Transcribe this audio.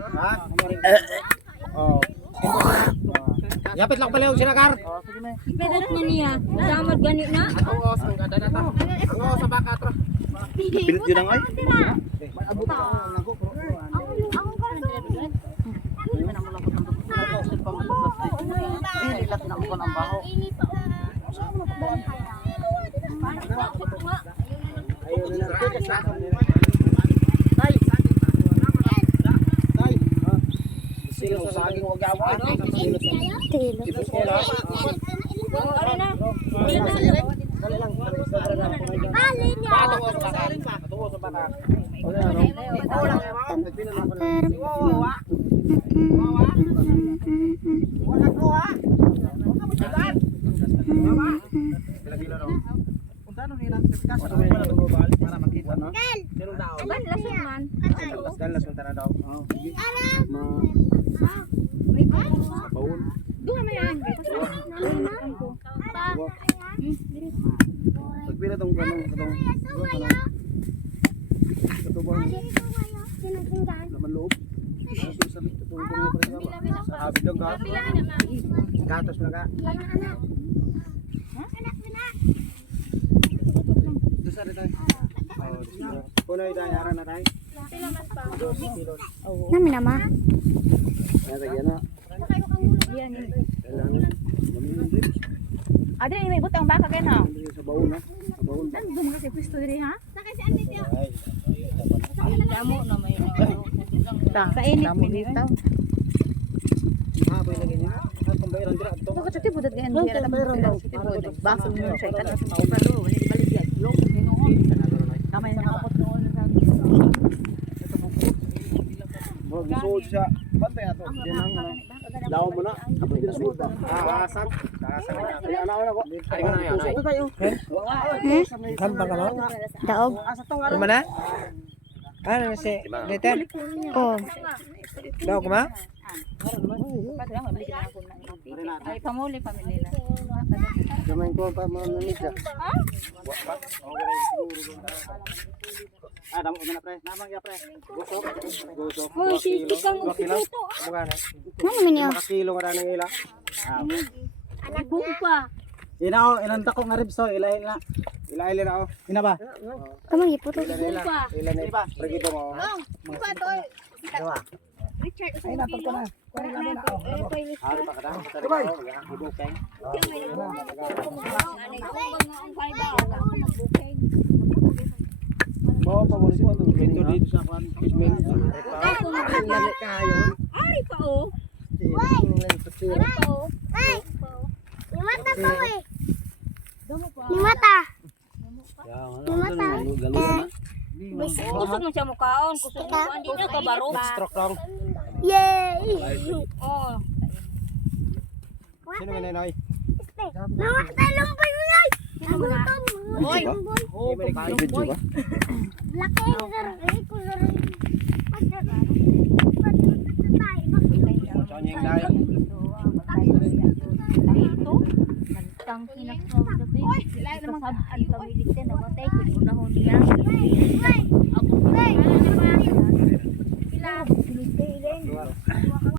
Ha? Oh. Yapit lang pala yung sinakar. Perot na niya. Samad gani na. Ang os ang ganda na ta. Ang os sa baka tro. Pilit yun ang ay. Abot ka ang nako. Ilat na ko ng baho. Ayun na tay. Tay. Sino sa saging wag awa? Tipos ko lang. Dali lang. Patungo sa baka. Patungo sa baka. Wala ko ha. Punta no nilang kasi para makita no. Pero daw. Ban lasod man. Dalas man tara daw. Oh. Baul. Duha may ang. Pagpila tong kanong katong laman loob. Sabi daw ka. Gatos na ka. Dosa rin tayo. Punay tayo, aran na tayo. 2 kilos. Namin nama. Yan na. Yan. Adre ni may butang baka kay na. Sa baon na. Sa baon. Nandun mo kasi pwesto diri ha? Damo na may. Sa init minita. Ha, pa ilagay niya. Ay, pambayaran dira ato. Ko sa tibod gani dira ta mo. Baka mo sa itan sa palo, wala balik yan. Lo, kamay na kapot noon sa. Mo gisuod siya. Bantay na to. Yan ang ano. Lawo mo na. Kapag gisuod ba? Asang. Asang na. Ay ana ko. Ay ko na yan. Ito tayo. Kan ba ka ba? Daog. Asa tong ano? Mana? Ano si Leten? Oh. Daw kuma? Ay pamuli pamilya. Gamay ko pa mo ni siya. Ah, damo na pre. Namang ya pre. Gusok. Gusok. Hoy, sisi kang magputo. Namin niya. Makakilo ka na ng ila. anak ko pa. Ina o, inanta ko nga ribso, ilahin na. Ilahin na o. Ina ba? Kamang iputo. Ilahin na. Ilahin na. Pregito mo. Diba? Richard, Ay, natag ko na. Ari pa ka na. Sabay. Magkakibok kayo. Bawa pa mo siya. Ito dito sa kwan. Kismen. Lagi kayo. Ay, pa oh. Limata pa eh. Limata. Limata. Kusog mo siya mukhaon. Kusog mo kuhaan dito ka baro. Stroke lang. Yay! Oh. Sino may nanay? Limata lumpay mo yay! Hoy. Oh, video ba? Laki yung garay ko garay. Saan yung dahil? Dito. Tang kinakawag gabi. Kasab ang kamilig din namatay ko unahon niya. Ako. Pila.